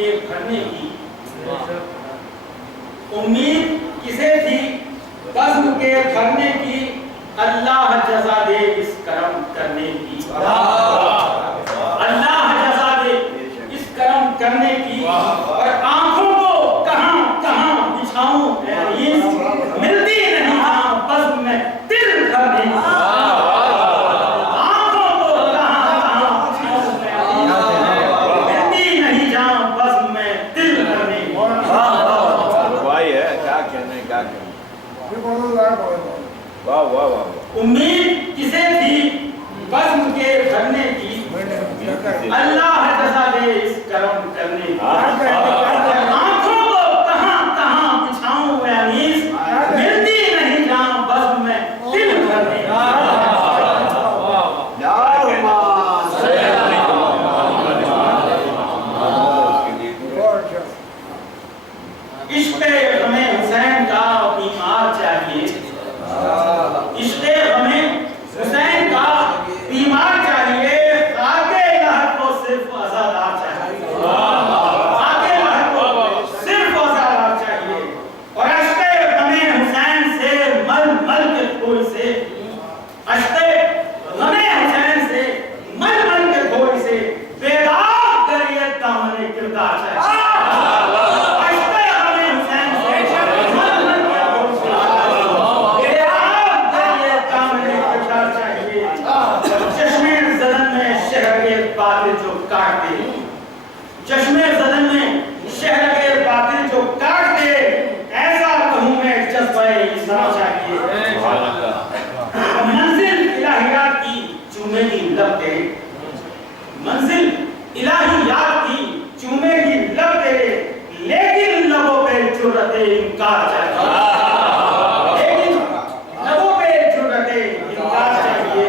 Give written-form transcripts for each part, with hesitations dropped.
کے بھرنے کی امید کسے تھی بزم کے بھرنے کی اللہ جزا دے اس کرم کرنے کی اللہ جزا دے اس کرم کرنے کی اور آنکھوں کو کہاں کہاں بچھاؤں ملتی نہیں جہاں بزم میں دل بھرنے کی امید کسے تھی بزم کے بھرنے کی اللہ جزا دے اس کرم کرنے کی آنکھوں کو کہاں کہاں بچھاؤں میں انیس ملتی نہیں جہاں بزم میں دل بھرنے کی عشق غم حسین کا بیمار چاہیے عشق غم حسین کا بیمار چاہیے خاک لہر کو صرف عزادار چاہیے خاک لہر کو صرف عزادار چاہیے اور عشق غم حسین سے مل مل کے کھوئی سے عشق غم حسین سے مل مل کے کھوئی سے بیدار کریے دامن کردار چاہیے چشمے زدن میں شہر کے باطل جو کاٹ دے ایسا کہوں میں جذبہ اسلام چاہیے منزل الہیات کی چومے کی لب تیرے منزل الہیات کی چومے کی لب تیرے لیکن لبوں پہ جرأت انکار چاہیے لیکن لبوں پہ جرأت انکار چاہیے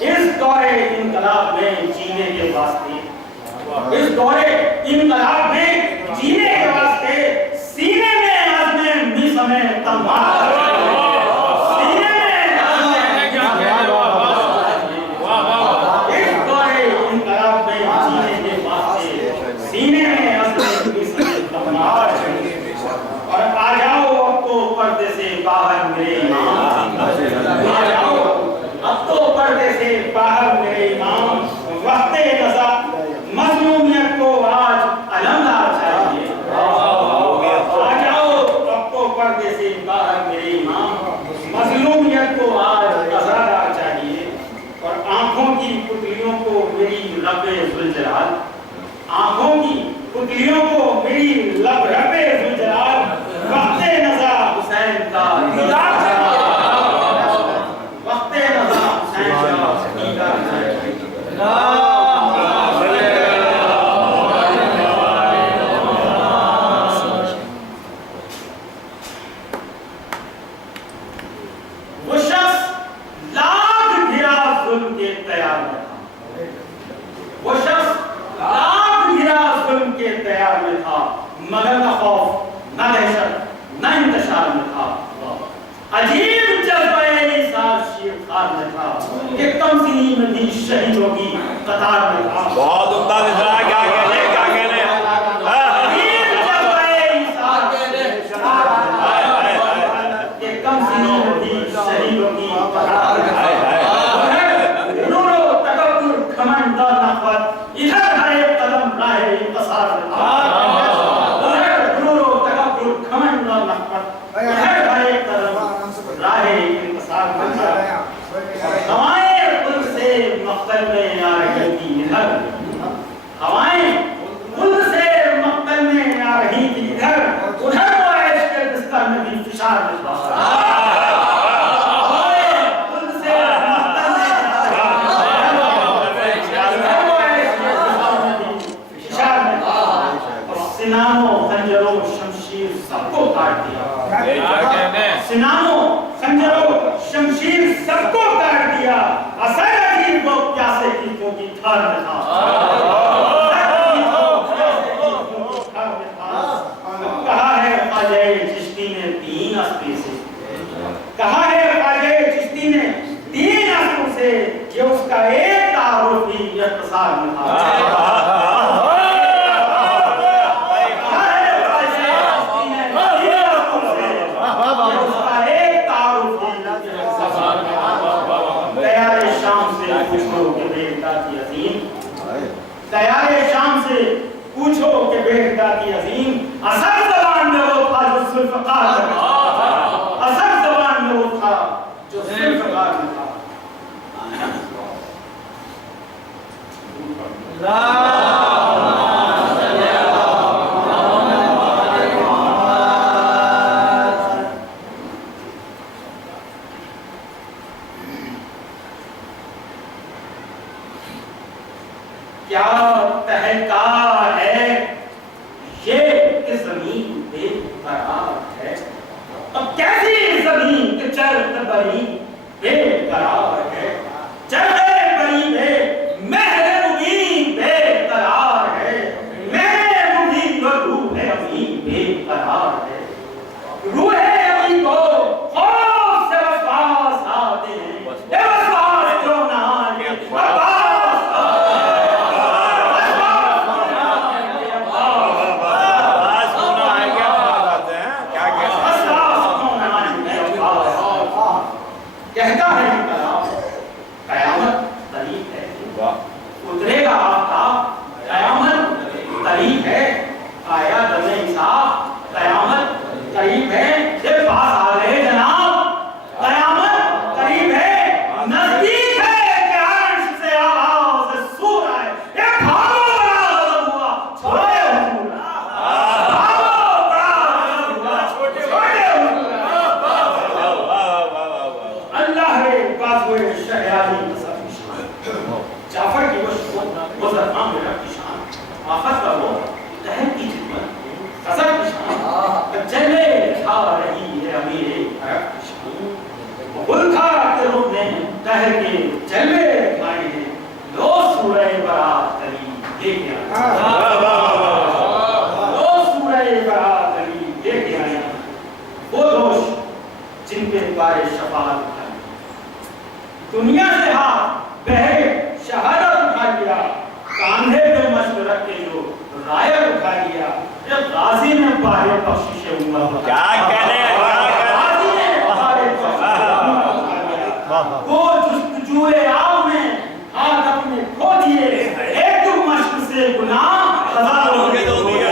اس دور انقلاب میں جینے کے واسطے اس دور انقلاب میں جینے کے واسطے سینے میں عزم مصم تمہار سینے میں اس دور انقلاب میں جینے کے واسطے سینے میں عزم مصم تمہار اور آ جاؤ اب تو پردے سے باہر میرے امام آ جاؤ اب تو پردے سے باہر میرے امام وقت نزا مظلومیت کو آج علمدار چاہیے آ جاؤ اب تو پردے سے باہر میرے امام مظلومیت کو آج عزادار چاہیے اور آنکھوں کی پتلیوں کو میری رب ذوالجلال آنکھوں کی پتلیوں کو میری رب ذوالجلال وقت نزا حسین کا دیدار چاہیے وقت نزا حسین کا دیدار چاہیے مگر نہ خوف نہ دہشت نہ انتشار میں تھا عجیب جذبہ احساس شیر خار میں تھا کہ کم سنی میں بھی شہیدوں کی قطار میں تھا بہت عمدہ نظرہ کیا کہنے عجیب جذبہ احساس کہ کم سنی میں بھی شہیدوں کی قطار میں تھا نور و تکبر گھمنڈ اور نخوت ادھر ہے قدم راہ انتصار میں تھا ہوائیں خود سے مقتل میں آ رہی تھی ادھر ہوائیں خود سے مقتل میں آ رہی تھی ادھر ادھر وہ عیش کے بستر میں بھی فشار میں تھا ہوائیں خود سے مقتل میں آ رہی تھی ادھر وہ عیش کے بستر میں بھی فشار میں تھا اور سنانوں خنجروں شمشیر سب کو کاٹ دیا سنانوں خنجروں شمشیر سب کو کاٹ دیا اثر عجیب وہ پیاسے کی تو کی تھار میں تھا کہا ہے خواجہ چشتی نے 3 اسبے سے کہا ہے خواجہ چشتی نے 3 اسبوں سے کہ اس کا ایک تعارف ہی اختصار میں تھا बेहदाती अजीम तैयारे शाम से पूछो कि बेहदाती अजीम असर जबान में वो था जो जुल्फ़कार में था असर जबान में वो था जो जुल्फ़कार में था क्या तहका है ये कि जमीन बेकरार है अब कैसी जमीन के चल बनी बेकरार है चल बनी बे महर मुबीन बेकरार है महर मुबीन और रूह है अभी बेकरार है रूह है अभी को खौफ से वसवास आते हैं ये वसवास क्यों ना आए कहता है कयामत करीब है उतरेगा आफ्ताब कयामत करीब है आया दमे इंसाफ कयामत करीब है ये पास आ गए जनाब कयामत करीब है नजदीक है कि अर्श से आवाज सूर आए ये भागो बड़ा हुआ छोड़े हुजूर भागो बड़ा हुआ छोड़े हुजूर अल्लाह है बाज़ शहयानी जाफर की वो ज़रफ़ान में रखी शान आफत का वो कहर की खिदमत कसर की शान जले खा रही है अमीरे अरब की शान गुलखा के रूप में कहर के जले खाए हैं लो सूरह बरात करी लेके आए लो सूरह बरात करी लेके आए वो दोष जिन पे बारे शफाअत दुनिया से हाथ बहरे शहादत उठा लिया कांधे पे मश्क रख के जो रायत उठा लिया जब गाजी ने बारे बख्शिश उम्मत क्या कहने गाजी ने बारे बख्शिश वो जुस्तजुए आव में हाथ अपने खो दिए एक मश्क से गुनाह हजारों के दो दिए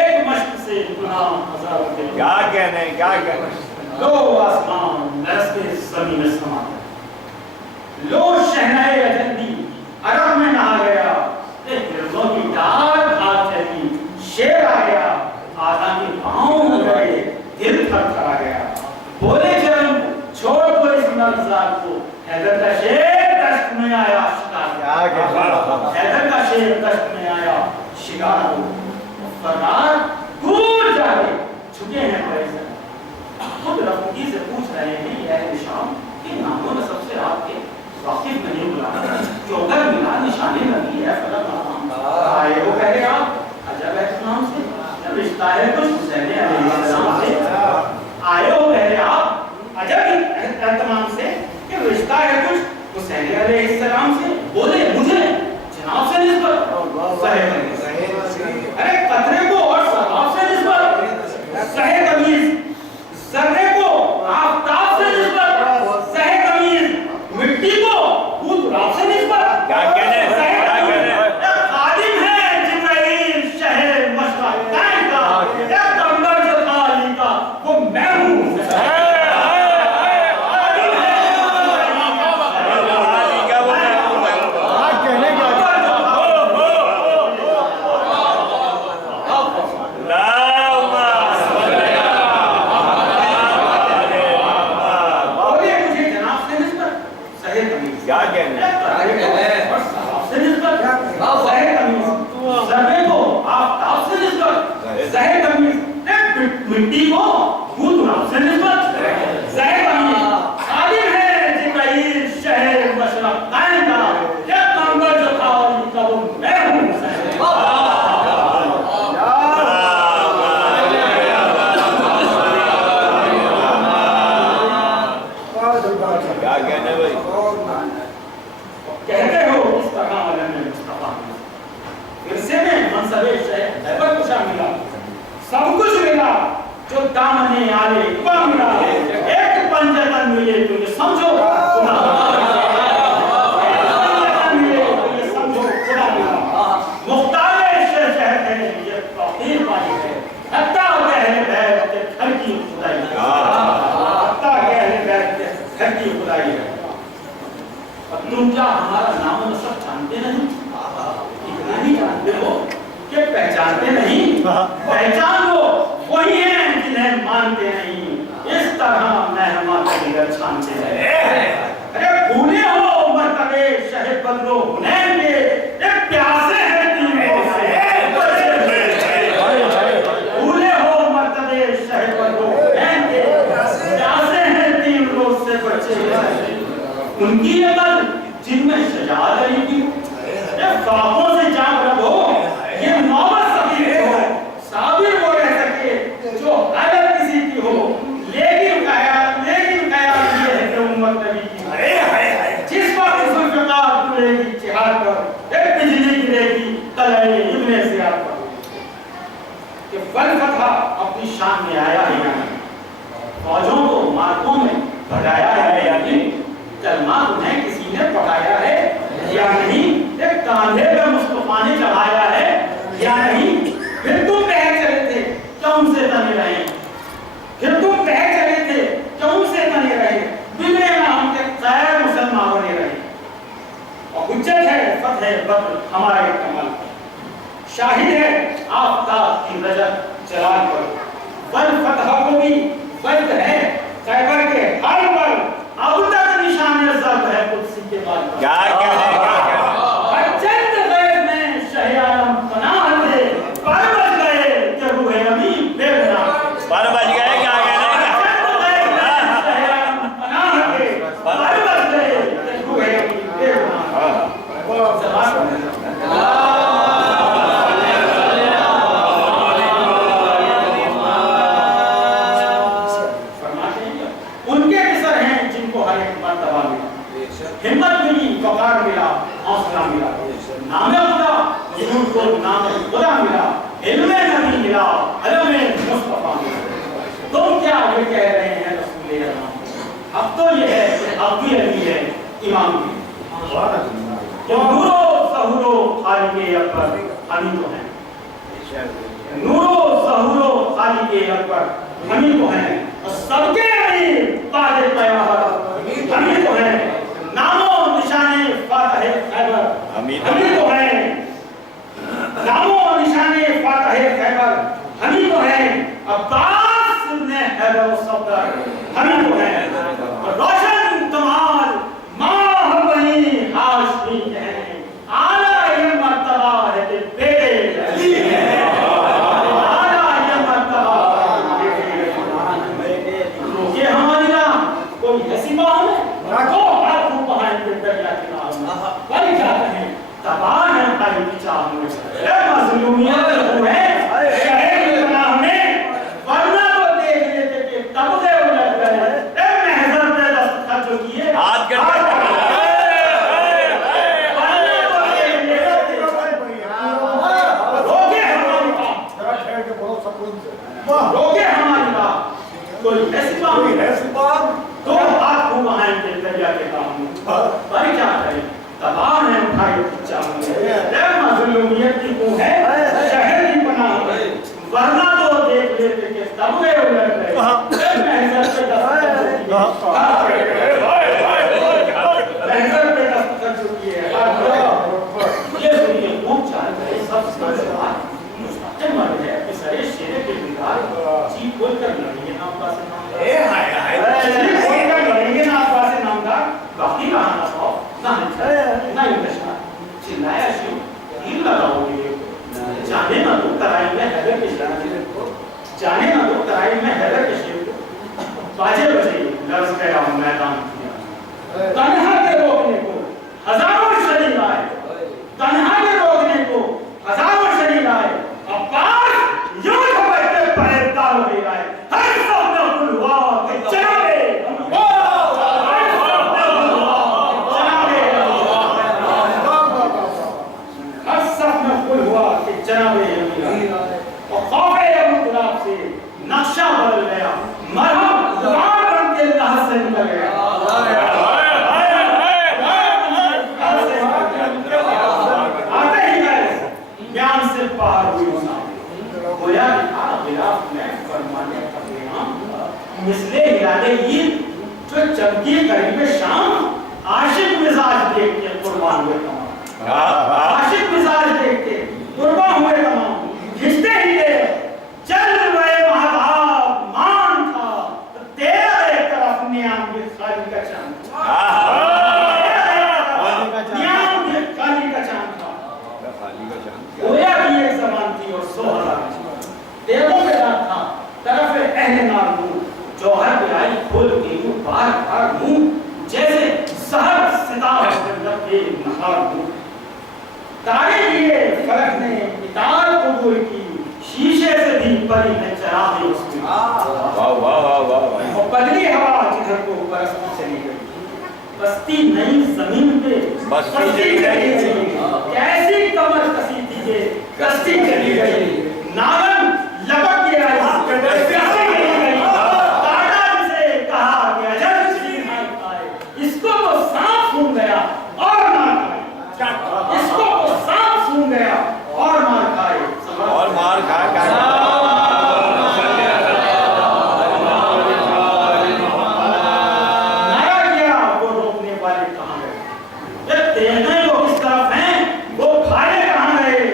एक मश्क से गुनाह हजारों के क्या कहने लो आसमान लरज़ते ज़मीन में समा लो शहनाए अजंदी अरब में नहा गया गिरज़ों की डाल हाथ चली शेर आ गया आधा के पाँव गए दिल थरथरा गया बोले चरण छोड़ दो इस नज़ार को हैदर का शेर दश्त में आया शिकार हैदर का शेर दश्त में आया शिकार को फरमान दूर जाके झुके हैं पैसे खुद रफूकी से पूछ रहे हैं ये अहले शाम कि नामों में सबसे आपके वाकिफ नहीं बुलाना चौकर मिला निशाने लगी है फलक आए वो कह रहे आप अजब है नाम से जब रिश्ता है कुछ हुसैन अलैहिस्सलाम से आए वो कह रहे आप अजब एहतमाम से कि रिश्ता है कुछ हुसैन अलैहिस्सलाम से बोले मुझे जनाब से निस्बत अरे कतरे को और सहाब से निस्बत सहे तमीज सर्रे को आफ्ताब से निस्बत सहे तमीज मिट्टी को गुलाब से निस्बत क्या कहने खादिम है जिब्राइल शहर मशरक़ का एक अंदर जो खाली का वो मैं हूँ मिट्टी को गुलाब से निस्बत ज़ाहिर खादिम है जिब्राइल शहर मशरक़ का एक अंदर जो खाली का वो मैं हूँ क्या कहने भाई कहते हो इस तरह वाले में मुस्तफा विरसे में मनसबे शहर कुछ मिला सब कुछ मिला जो दामने आले मिला एक रहती खुदाई है। और तुम क्या हमारा नाम और सब जानते नहीं? इतना ही जानते हो कि पहचानते नहीं? पहचान लो, वही है जिन्हें मानते नहीं। इस तरह मैं हमारा जिगर छानते हैं। अरे भूले हो मर्तबे शहे बदलो हुनैन के, एक प्यासे हैं तीन रोज से। भूले हो मर्तबे शहे बदलो हुनैन के, प्यासे हैं तीन रोज से बचे। उनकी ये बल जिनमें शजाअत अली की, ये ख्वाबों से जाग रहो, ये नौबत सभी हो, साबिर वो रह सके जो अलग किसी की हो। लेकिन ख्याल ये है कि उम्मत नबी की जिस वक्त जुल्फ़िकार तुलेगी जिहाद पर, एक बिजली गिरेगी तलए इब्ने ज़ियाद पर। कि फलसफा अपनी शान में आया है या नहीं, फौजों को मार्गों में भगाया है या नहीं, कलमा उन्हें किसी ने पढ़ाया है या नहीं, एक कांधे पे मुस्तफा ने चढ़ाया है या नहीं। फिर तुम कह चले थे क्या उनसे तने रहे, फिर तुम कह चले थे क्या उनसे तने रहे, बिगड़े ना हम के खैर मुसलमान बने रहे। और हुज्जत है फतह बद्र हमारे कमल, शाहिद है आफताब की रजत जलाल पर। बल फतह को भी बल है खैबर के हर पल, अब तक निशान ज़र्ब है कुर्सी के बाद। क्या कहने हर चंद गैर में शहयाम पनाह थे, पर बच गए कि रूह अमी बेगुनाह। पर बच गए क्या कहने का? चंद गैर में शहयाम पनाह थे, पर बच गए कि रूह अमी बेगुनाह। उनके किसर हैं जिनको हर एक मर्तबा मिला, हिम्मत मिली, वकार मिला, हौसला मिला। नामे खुदा हुजूर को नामे खुदा मिला, इल्मे नबी मिला, अलमे मुस्तफा मिला। तुम क्या ये कह रहे हैं रसूल अल्लाह? अब तो ये है कि अब भी अली है इमाम भी। नूरो ज़हूरो खालिक़े अकबर हमी तो हैं, नूरो ज़हूरो खालिक़े अकबर हमी तो हैं, और सबके अमीर ताजे पैगंबर हमी तो हैं। नामो निशाने फातह खैबर हमी तो हैं, नामो निशाने फातह खैबर हमी तो हैं। अब्बास इब्ने हैदर सफदर हमी तो हैं, और रोशन कमाल माह बनी हाशमी हैं। आला ये मर्तबा है कि बेटे अली हैं, आला ये मर्तबा ये हमारी नाम कोई ऐसी बात है तो हाथ पहाड़ के दरिया के नाम पर क्या कहें तबाह है भाई की चाह में ए मजलूमियत है शहर की गुनाह में, वरना तो देख लेते कि तब से उलट गए ए महजर पे दस्तखत जो किए हाथ कर रोके हमारी बात कोई ऐसी बात तो हाथ घुमाएंगे दरिया के काम पर क्या करें तबाह है भाई चाहूंगे मजलूमियत की वो है शहर की पनाह है, वरना तो देख लेते कि तब गए उलट गए महजर पे दस्तखत जो किए ये सुनिए खूब चाहते हैं सब मुस्तकिल मर्द है कि सरे शेरे के बिगाड़ जी खोल कर लड़ेंगे नाम का से नाम ए हाय हाय जी खोल कर लड़ेंगे नाम का से नाम का बाकी कहां ना सो ना ना इंतजार चिल्लाया शिव हील लगाओगे जाने ना तो तराई में हैदर के शेर को, जाने ना तो तराई में हैदर के शेर को बाजे बजे लर्ज गया मैदान किया। तन्हा के रोकने को हजारों शरीर आए, तन्हा के रोकने को हजारों शरीर आए, अब्बास यूं झपटते पहरेदार हो गए आए। हर सब में कुल हुआ कि जनाबे हर सब में कुल हुआ कि जनाबे और खौफे अबू गुलाब से नक्शा बदल गया, मरहम गुलाम बन के लहर से निकल गया। आते ही गए ज्ञान से पार हुई गोया गिलाफ में फरमाने का मिसले हिलाले ईद जो چمکی قریب شام عاشق مزاج دیکھ کے قربان ہوئے تمام عاشق مزاج دیکھ کے قربان ہوئے تمام کھچتے ہی لے چل رہے مہتاب مان تھا تیرے طرف نیام کے خالی کا چاند نیام کے خالی کا چاند تھا گویا بھی ایک زبان تھی اور سوہرا دیووں میں رات تھا طرف اہل نار ہوں جوہر پہ آئی کھول کے ہوں بار بار ہوں جیسے سہر ستار لب کے نہار ہوں تارے لیے فلک نے اتار قبول کی شیشے سے بھی پری نے چراغ اس میں وہ بدلی ہوا جدھر کو برستی چلی گئی بستی نئی زمین پہ بستی چلی گئی کیسی کمر کسی تھی کہ کشتی چلی گئی ناون لپک کے آئی پیاسے گئی گئی کاٹا جسے کہا کہ اجل شیر نہ کھائے اس کو تو سانپ سون گیا اور مار کھائے اس کو تو سانپ سون گیا اور مار کھائے اور مار کھائے نعرہ کیا وہ روکنے والے کہاں گئے جب دیکھنے وہ کس طرف ہیں وہ کھائے کہاں گئے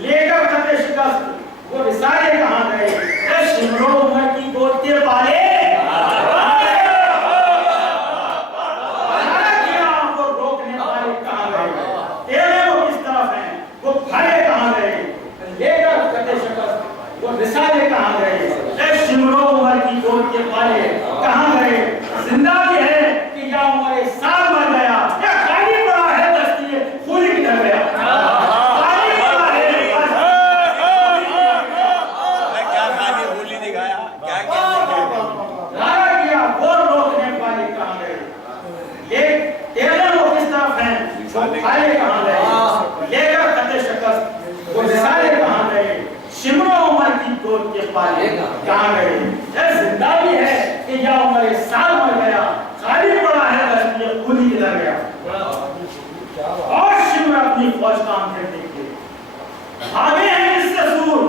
لے کر خط شکست وہ رسالے کہاں گئے اے شمرو عمر کی گود کے پالے نعرہ کیا وہ روکنے والے کہاں گئے دیکھنے وہ کس طرف ہیں وہ کھائے کہاں گئے لے کر خط شکست وہ رسالے کہاں گئے اے شمرو عمر کی گود کے پالے کہاں گئے زندہ بھی ہے کہ یا عمر سال مر گیا یا خالی پڑا ہے دستی خولی کدھر گیا خالی پڑا ہے کیا خالی بولی دکھایا کیا کیا نعرہ کیا وہ روکنے والے کہاں گئے تیرے وہ کس طرف ہیں وہ کھائے کہاں گئے لے کر خط شکست وہ رسالے کہاں گئے شمرو عمر کی گود کے پالے کہاں گئے اے زندہ بھی ہے کہ یا عمر سال مر گیا خالی پڑا ہے دستی خولی کدھر گیا اور شمر اپنی فوج کا آنکھیں دیکھ لے بھاگے ہیں اس سے سور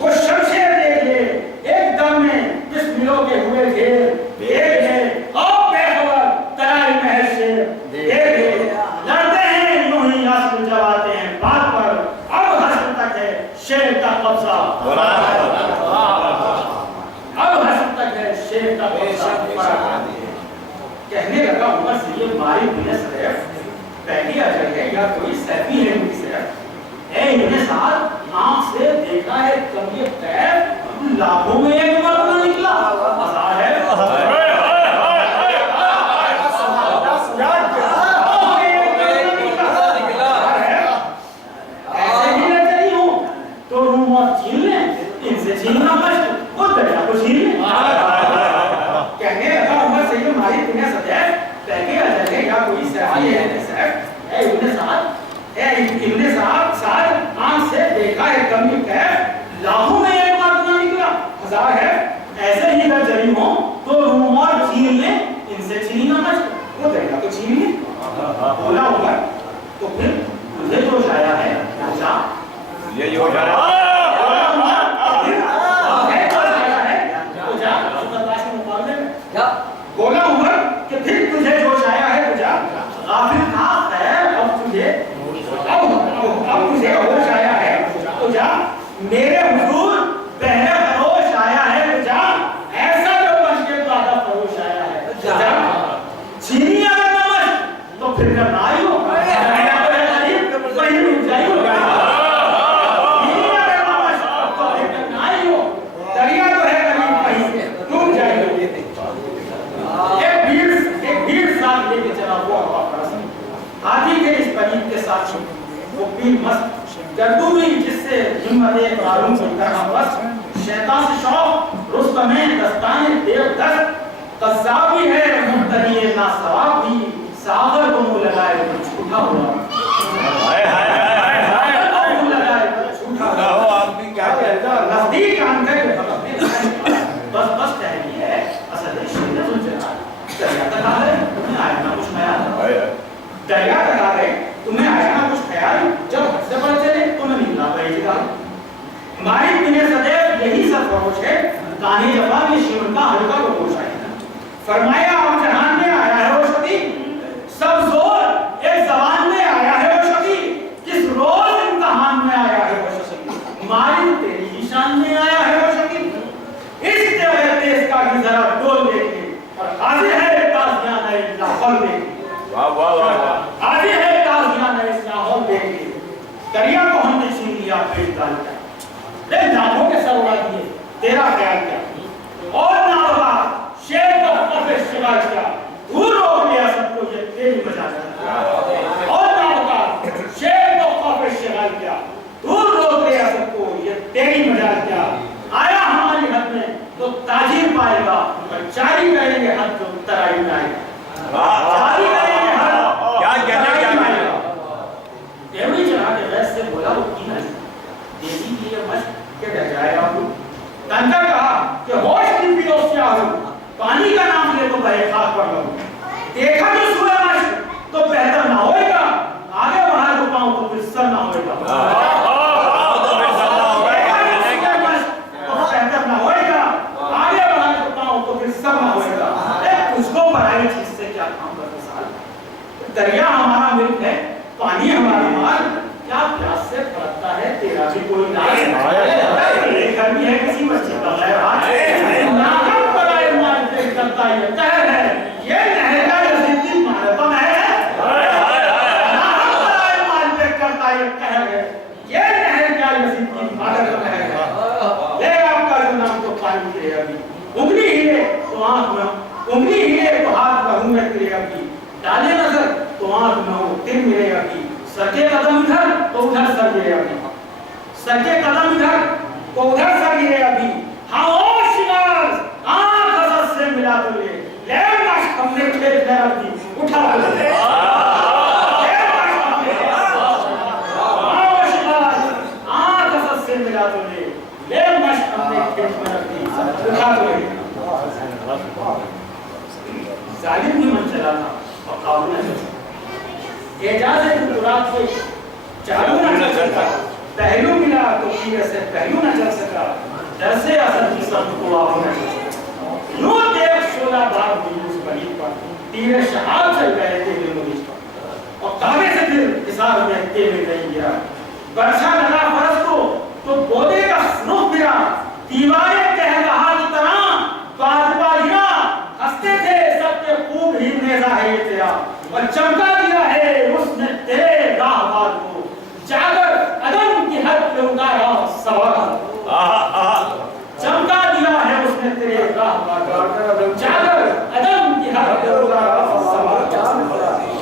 وہ شمشیر دیکھ لے ایک دم میں جس ملوں کے ہوئے گھیر دیکھ لے اور بے خبر ترائی محل سے دیکھ لے لڑتے ہیں یوں ہی آسل جواتے ہیں بات پر اب حسن تک ہے شیر کا قبضہ اب حسن تک ہے شیر کا قبضہ کہنے لگا عمر سے یہ ماری بن سیف پہلی اجل ہے یا کوئی سیفی ہے ان کی سیف اے انہیں ساتھ آنکھ سے دیکھا ہے کبھی قید لاکھوں میں ایک مرد نکلا ہزار ہے ایسے ہی لڑتے ہوں تو روم اور چھین لیں ان سے چھیننا مشک وہ دریا کو چھین لیں کہنے لگا عمر سے یہ ماری بن سیف پہلی اجل ہے یا کوئی سیفی ہے سیف اے ابن سعد آنکھ سے دیکھا ہے کمی قید لاکھوں میں ایک مرد نہ نکلا ہزار ہے ایسے ہی اگر جری ہوں تو روم اور چھین لیں ان سے چھیننا مشک وہ دریا کو چھین لیں بولا ہوگا تو پھر تجھے جو آیا ہے جا یہ جو آیا بولا عمر کہ پھر تجھے جوش آیا ہے تو جا غافل تھا خیر اب تجھے ہوش آیا ہے تو جا میرے حضور بہرے فروش آیا ہے تو جا ایسا جو مشکل دادا فروش آیا ہے تو جا چھینی اگر نمش تو پھر کرنا آئی ہو وہ پیر مست جردو بھی جس سے ہمت معلوم کرنا بس شیطان سے شوق رستم دستان دیو دست قذابی ہے مبتدی ناصواب بھی ساغر کو منہ لگائے تو جھوٹا ہوا منہ لگائے تو جھوٹا ہوا نزدیک آنکھیں بس بس ٹہلی ہے اصل شدت الجلال دریا تک آ رہے تمہیں آیا نہ کچھ خیال دریا تک آ رہے تمہیں آیا نہ کچھ خیال جب حد سے بڑھ چلے تمہیں نکلا پڑے جگہ مالک بن صدیق یہی سرفروش ہے کہانی جواب یہ شیون کا ہلکا کو پوچھا ہے فرمایا آپ جہان میں آیا माहौल देखिए, वाह वाह वाह वाह, आधे है ताजियाना इस माहौल देखिए, दरिया को हमने छीन लिया पेट डाल कर, ले नामों के सर उड़ा दिए, तेरा ख्याल क्या? और ना होगा शेर को अपने शिकार किया, दूर रोक लिया सबको, ये तेरी मजा है। और ना होगा शेर को अपने शिकार किया, दूर रोक लिया सबको, ये तेरी मजा क्या? आया हमारी हद में तो ताजीर पाएगा, और जारी करेंगे हद तो तराई में आएगा। जारी करेंगे हद, क्या कहना क्या आएगा। देवड़ी चढ़ा के वैसे बोला वो की नहीं, देवी की ये मस्त के डर जाएगा आपको। तंत्र कहा कि होश की पियो क्या हो, पानी का नाम ले तो बहे खाक पर लो। देखा जो सुबह मस्त तो बेहतर ना होएगा, आगे बढ़ा तो पाऊं तो फिर सर ना होएगा। दरिया हमारा मिल्क है, पानी हमारा माल, क्या प्यास से फड़कता है तेरा भी कोई नाज है। घर भी है किसी मस्जिद का है, नाहक पराए माल पे करता ये कहर है, ये नहर का यजीदी मारतम है। नाहक पराए माल पे करता ये कहर है, ये नहर का यजीदी मारतम है। ले आपका जो नाम तो पानी के अभी, उंगली हिले तो आंख में, उंगली हिले तो हाथ में में तेरे अभी, डाले नजर तो आंख में हो तिर मिलेगा की, सके कदम इधर तो उधर सर गिरेगा भी, सके कदम इधर तो उधर सर गिरेगा भी। हाँ ओ शिकार आंख हसद से मिला तो ले माश हमने खेत में रख दी, उठा ले ले ओ शिकार आंख हसद से मिला तो ले माश हमने खेत में रख दी, उठा ले। जालिम भी मन चला था और काबू न चल सका, एजाज़ कुरात से चालू न चल सका, पहलू मिला तो कीड़े से पहलू न चल सका, डर से असद की सब को आग न चल सका। यूं देख शोला बाग बिल्लू बली पर, तीर शहाब चल गए थे बिल्लू पर, और काबे से फिर हिसाब में तेल नहीं गिरा, बरसा लगा फरस को तो बोदे का स्नुफ गिरा, दीवारें कह रहा की तरह बाजपा गिरा, हंसते थे सबके खूब ही नेज़ा है ये तेरा, और चमका दिया है उसने तेरे राहबार को, जागर अदम की हद पे उतारा सवार, चमका दिया है उसने तेरे राहबार को, जागर अदम की हद पे उतारा सवार।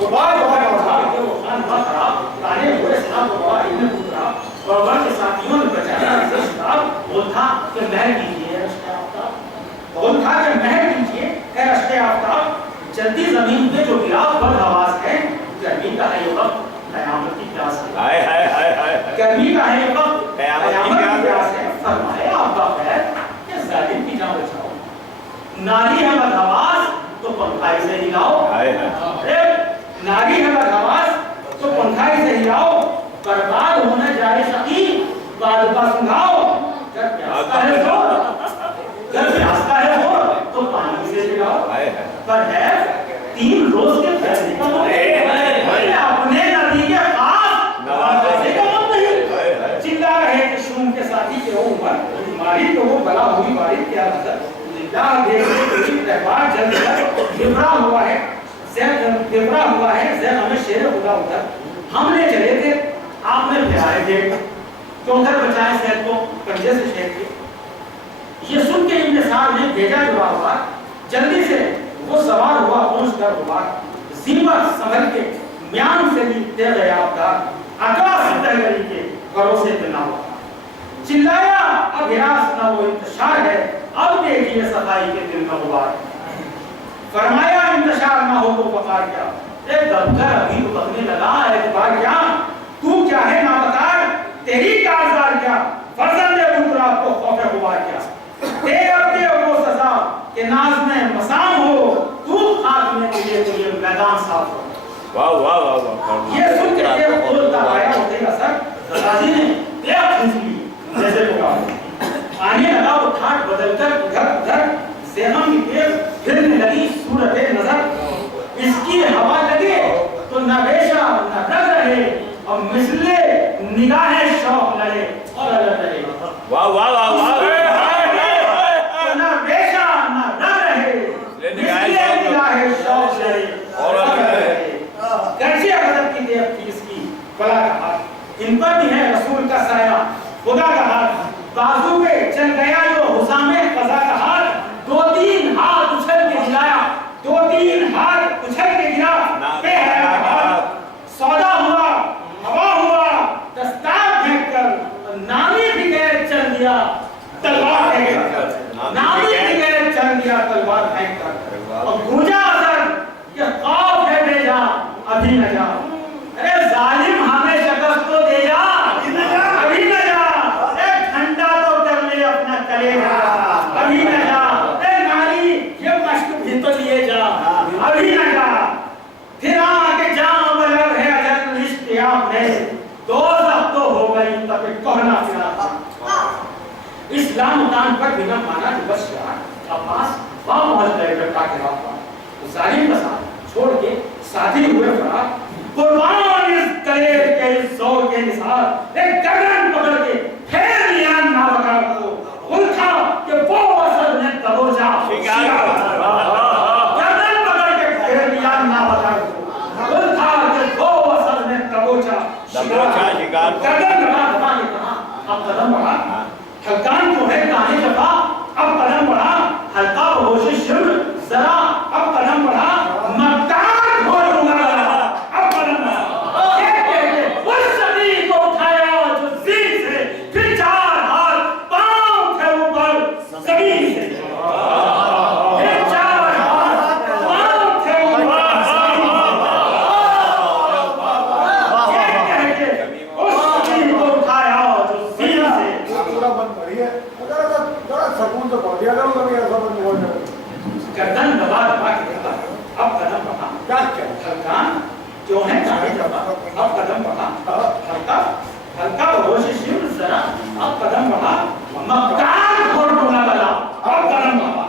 गुबार गुबार उठा के वो खान खड़ा, ताने हुए साहब को बड़ा इल्म पूरा, और वहाँ के साथियों ने बचाया इसे शराब, बोल था कि महल कीजिए रश्ते आफ्ताब, बोल था कि महल कीजिए रश्ते आफ्ताब, जल्दी जमीन पे जो गिरा बदहवास है, गर्मी का है ये वक्त, कयामत की प्यास है। हाय हाय हाय हाय, गर्मी का है ये वक्त, कयामत की प्यास है। फरमाए आपका खैर कि जालिम की जान बचाओ, नारी है बदहवास तो पंखाई से हिलाओ, हाय हाय, अरे नारी है बदहवास तो पंखाई से हिलाओ, बर्बाद होने जाए शकी बाद का सुंघाओ, जब प्यास का है तो पानी से हिलाओ, पर है 3 रोज के फैसले का अपने नदी के पास नवाज़े का मत नहीं, चिल्ला रहे थे शूम के साथी के ऊपर, मारी तो वो बला हुई बारी क्या नजर, जहाँ देखते त्योहार जल्द गिबरा हुआ है, गिबरा हुआ है, ज़ैन हमें शेर खुदा उधर, हमने चले थे, आपने फिराए थे, तो उधर बचाए शहर को कंजे से शेर के। ये सुन के इब्न साद ने भेजा जुड़ा हुआ, जल्दी से वो सवार हुआ पहुंच कर हुआ, जीमत संभल के म्यान से भी दे गया आपका, आकाश तहगरी के भरोसे पे ना हुआ, चिल्लाया अब हिरास ना वो इंतशार है, अब देखिए सफाई के दिल में गुबार, फरमाया इंतशार ना हो तो पकार क्या, एक दबकर अभी तो बकने लगा एतबार क्या, तू क्या है ना बता, तेरी कारजार क्या, फर्जंदे पुत्रा को खौफ गुबार क्या, तेरे वो सजा के नाज में मसाम हो, तू खाक में तुझे तो ये मैदान साफ हो। वाह वाह वाह वाह, ये सुन के ये बोलता आया उठेगा सर, दादी ने क्या खींच ली जैसे होगा, आने लगा वो ठाट बदलकर इधर उधर, ज़हन की तेज फिरने लगी सूरत नजर, इसकी हवा लगे तो न बेशा न रग रहे, और मिसले निगाहें शौक लड़े और अलग रहे। वाह वाह वाह वाह, तो न बेशा न रग रहे, मिसले निगाहें शौक लड़े और जान पर बिना माना कि बस यार अब्बास वहां पहुंच गए बेटा के रात पर जालिम का साथ छोड़ के साथी हुए फरार कुर्बान इस दलेर के जोर के निसार एक गर्दन पकड़ के फेर लिया नाबकार को उल्टा कि वो असर ने दबोचा गर्दन पकड़ के फेर लिया नाबकार को उल्टा कि वो असर ने दबोचा शिकार गर्दन बढ़ा ने कहा अब कदम बढ़ा हल्कान को है ताने लगा अब कदम बढ़ा हल्का होश शिव जरा अब कदम बढ़ा मक्कार हो लूंगा अब कदम बढ़ा उस सदी को उठाया जो जीन से फिर चार हाथ पांव थे ऊपर जमीन से फिर चार हाथ पांव थे ऊपर उस सदी को उठाया जो जीन से पूरा बंद करिए जरा सकून तो बहुत ज्यादा हो गया सब बोल रहे गर्दन दबा दबा के देखा अब कदम बढ़ा क्या क्या हल्कान जो है ताने दबा अब कदम बढ़ा हल्का हल्का होश शिव जरा अब कदम बढ़ा मक्कार घोर ढूंढा लगा अब कदम बढ़ा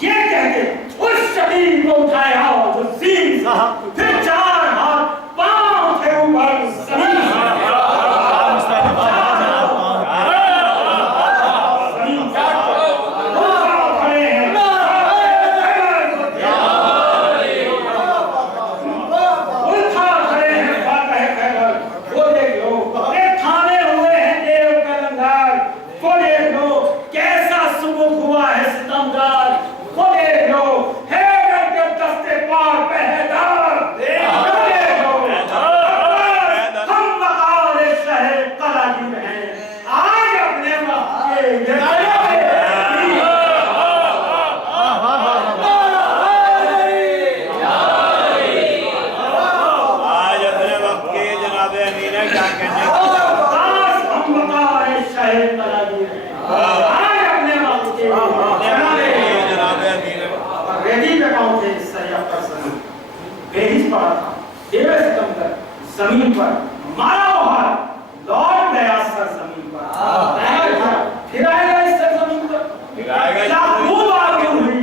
ये कह के उस शबीर को उठाया जो सीन से फिर चार हाथ पांव थे ऊपर जमीन से जमीन पर मारा हुआ लौट गया सर जमीन पर फिर आएगा इस सर जमीन पर क्या खूब आगे हुई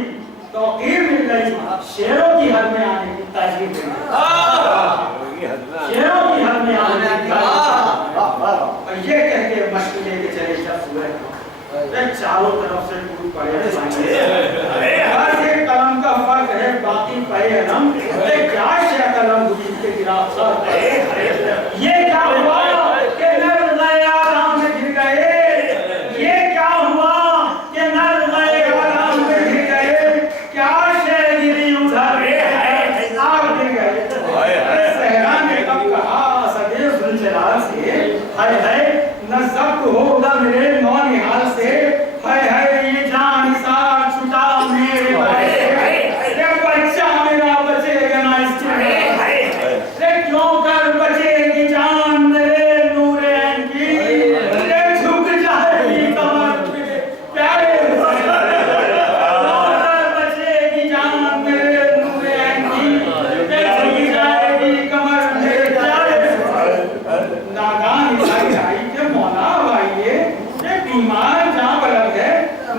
तो मिल गई शेरों की हद में आने की ताजीब मिल गई शेरों की हद में आने की और ये कह के मश्क लेके चले जब हुए चारों तरफ से टूट पड़े बस एक कलम का फर्क है बाकी पड़े हम क्या शेर कलम जीत के गिरा ये क्या हुआ कि नर गए आराम में गिर गए ये क्या हुआ कि नर गए आराम में गिर गए क्या शेर गिरी उधर आग गिर गए सहरा ने कब कहा सदैव जुल्जलाल से हाय हाय न जब्त होगा मेरे नौनिहाल से हाय हाय ये जान सार छुटा मेरे भाई ये बच्चा मेरा बचेगा ना इससे क्यों कर बचेगी जान मेरे नूरे की झुक जाएगी कमर पे प्यारे बचेगी जान मेरे नूरे की झुक जाएगी कमर मेरे प्यारे नादान आई के मौला भाई ये बीमार जहाँ बलग है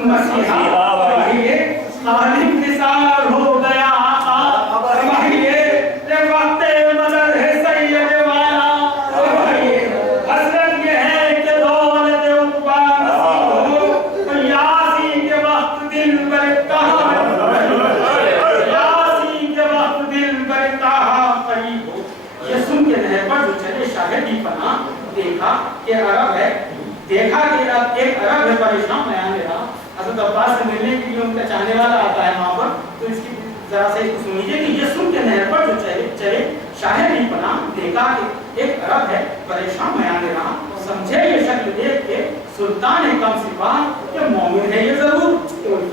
मसीहा भाई ये खालिम निसार हो गया भाई ये वक्ते मदद है सैयद वाला भाई हसरत ये है कि दौलत उक़बा नसीब हो यासी के वक्त दिल बरता यासी के वक्त दिल बरता करीब हो ये सुन के नहर पर जो चले शाहिदी पना देखा कि अरब है देखा कि एक अरब है परेशान बयान दे रहा हज़रत अब्बास से मिलने के लिए उनका चाहने वाला आता है वहां पर तो इसकी जरा से इसको सुनिए कि ये सुन के नहर पर जो चले शाहिद भी पना देखा कि एक अरब है परेशान बयान दे रहा समझे ये शक्ल देख के सुल्तान कम सिपाह के मोमिन है ये जरूर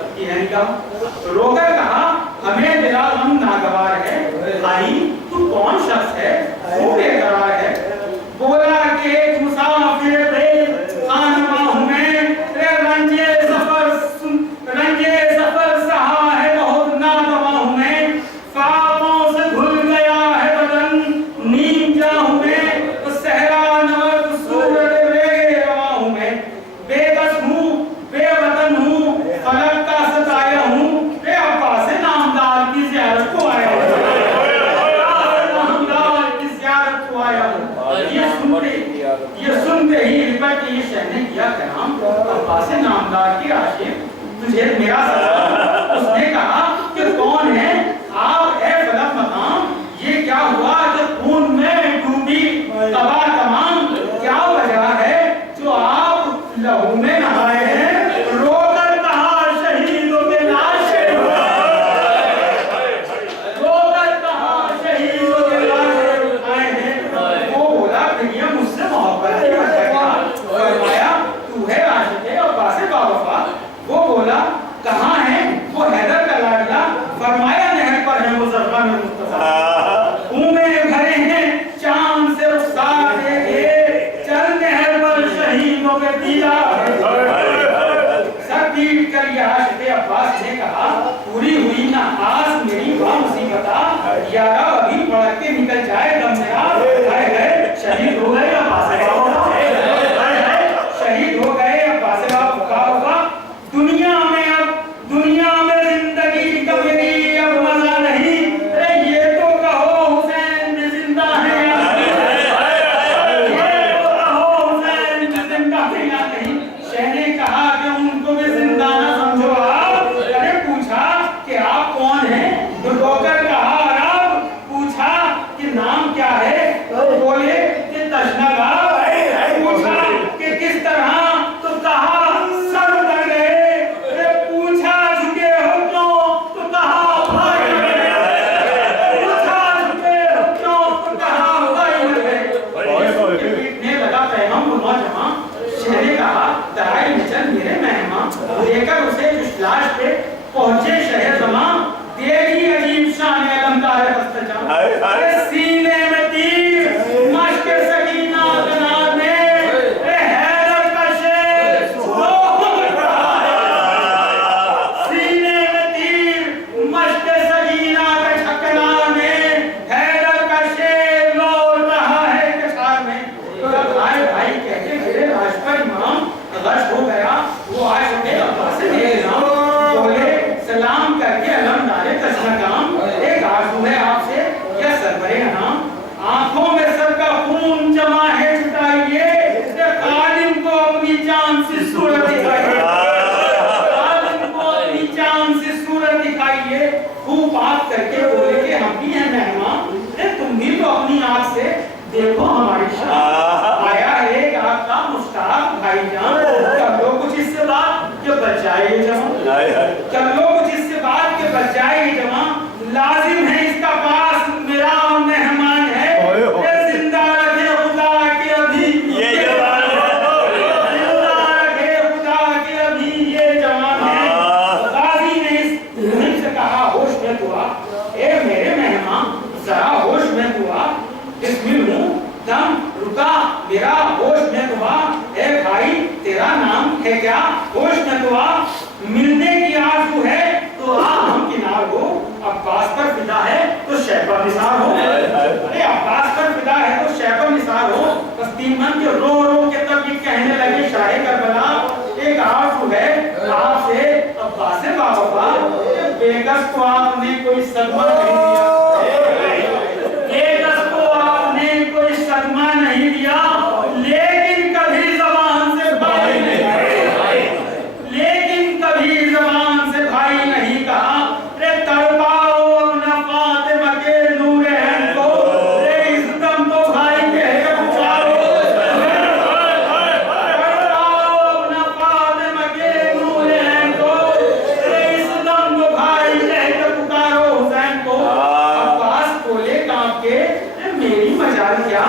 की है निगाह रोकर कहा हमें तेरा गम नागवार है भाई तू कौन शख्स है वो बेकरार है बोला कि एक मुसाफिर थे खानवा हूं मैं रंजे सफर सहा है बहुत नादवा हूं मैं ख्वाबों से घुल गया है बदन नींद जा हूं मैं सहरा नमक सूरत रवा हूं मैं बेबस हूं बेवतन हूं मैंने किया कलाम अब्बास नामदार की आशिक तुझे मेरा सलाम। उसने कहा कि कौन है आप है फलक मकाम, ये क्या हुआ जो खून में डूबी तबाह तमाम, क्या वजह है जो आप लहू में नहाए हैं, रोकर कहा शहीदों के लाशें, रोकर कहा शहीदों के लाशें उठाए हैं। वो बोला कि ये मुझसे मोहब्बत की वजह क्या, फरमाया तू है आशिक़ अब्बास बावफा। वो बोला कहाँ है वो हैदर का लाडला, फरमाया नहर पर है वो ज़रफ़ा में मुस्तफ़ा। ऊमें भरे हैं चांद से रुखसार देखे, चल नहर पर शहीदों के दीदार। सर पीट कर ये आशिक़ अब्बास ने कहा पूरी हुई ना आस मेरी वाह मुसीबता, यारा अभी पलट के निकल जाए दम मेरा। हाय हाय शहीद हो गए अब्बास बावफा, शहीद हो गए अब्बास बावफा। दुनिया में जिंदगी का मेरी अब मजा नहीं, अरे ये तो कहो हुसैन भी जिंदा है या नहीं, ये तो कहो हुसैन भी जिंदा है या नहीं। शाह ने कहा कि उनको भी जिंदा ना समझो आप। अरे पूछा कि आप कौन हैं, तो डॉक्टर कहा अरब, पूछा कि नाम क्या है, तो बोले कि तशनगा। पूछा कि किस तरह, तो कहा सर उतर गए। पूछा झुके हो क्यों, तो कहा भाई मर गए। पूछा झुके हो क्यों, तो कहा भाई मर गए। पीटने लगा पैगाम नौजवां, शाह ने कहा दराई में चल मेरे मेहमान। लेकर उसे जिस लाश पे पहुंचे शहर जमा, देखी अजीब शान अलमदार दस्तजा। सीने में तीर मश्क सकीना कनार में, हैदर का शेर सीने में तीर मश्क सकीना के छकनार में, हैदर का शेर लौट रहा है कछार में। तो भाई भाई कहते गिरे लाश पर इमाम गश हो गया। वो आशिक़ अब्बास से बोले सलाम करके अलमदारे तशनगाम, एक आरज़ू है आपसे क्या सरवरे नाम, आंखों में सर का खून जमा है छुटाइए, कालिम को अपनी जान से सूरत दिखाइए, कालिम को अपनी जान से सूरत दिखाइए। खूब बात करके बोले कि हम भी हैं मेहमान, तुम भी तो अपनी आँख से देखो हमारी शान। आया एक आपका मुश्ताक भाईजान, कर लो कुछ इससे बात कि बच जाए जमा, कर लो कुछ इससे बात कि बच जाए जमा। लाजिम है इसका पास मेरा मेहमान है, ये जिंदा रखे खुदा के अभी ये जवान है, जिंदा रखे खुदा के अभी ये जवान है। गाजी ने इस से कहा होश में तू आ, ए मेरे मेहमान जरा होश में तू आ। बिस्मिल हूँ दम रुका मेरा होश में तू आ, ए भाई तेरा नाम है क्या, होश में तू आ। मिलने की आरज़ू है तो आ हम किनार हो, अब्बास पर फिदा है तो शह पर निसार हो। अरे अब्बास पर फिदा है तो शह पर निसार हो। बस तीन मन के रो रो के तब ये कहने लगे शाहे करबला, एक आरज़ू है आपसे अब्बास बावफा, बेकस को आपने कोई सदमा नहीं दिया, बेकस को आपने कोई सदमा नहीं दिया, लेकिन कभी ज़बान से भाई नहीं, लेकिन कभी ज़बान से भाई नहीं कहा। रे तड़पाओ अपना फातिमा के नूर हैं को, रे इस दम तो भाई कह के पुकारो, तड़पाओ अपना फातिमा के नूर हैं को, रे इस दम तो भाई कह के पुकारो हुसैन को। अब्बास बोले कांप के मेरी मजाल क्या,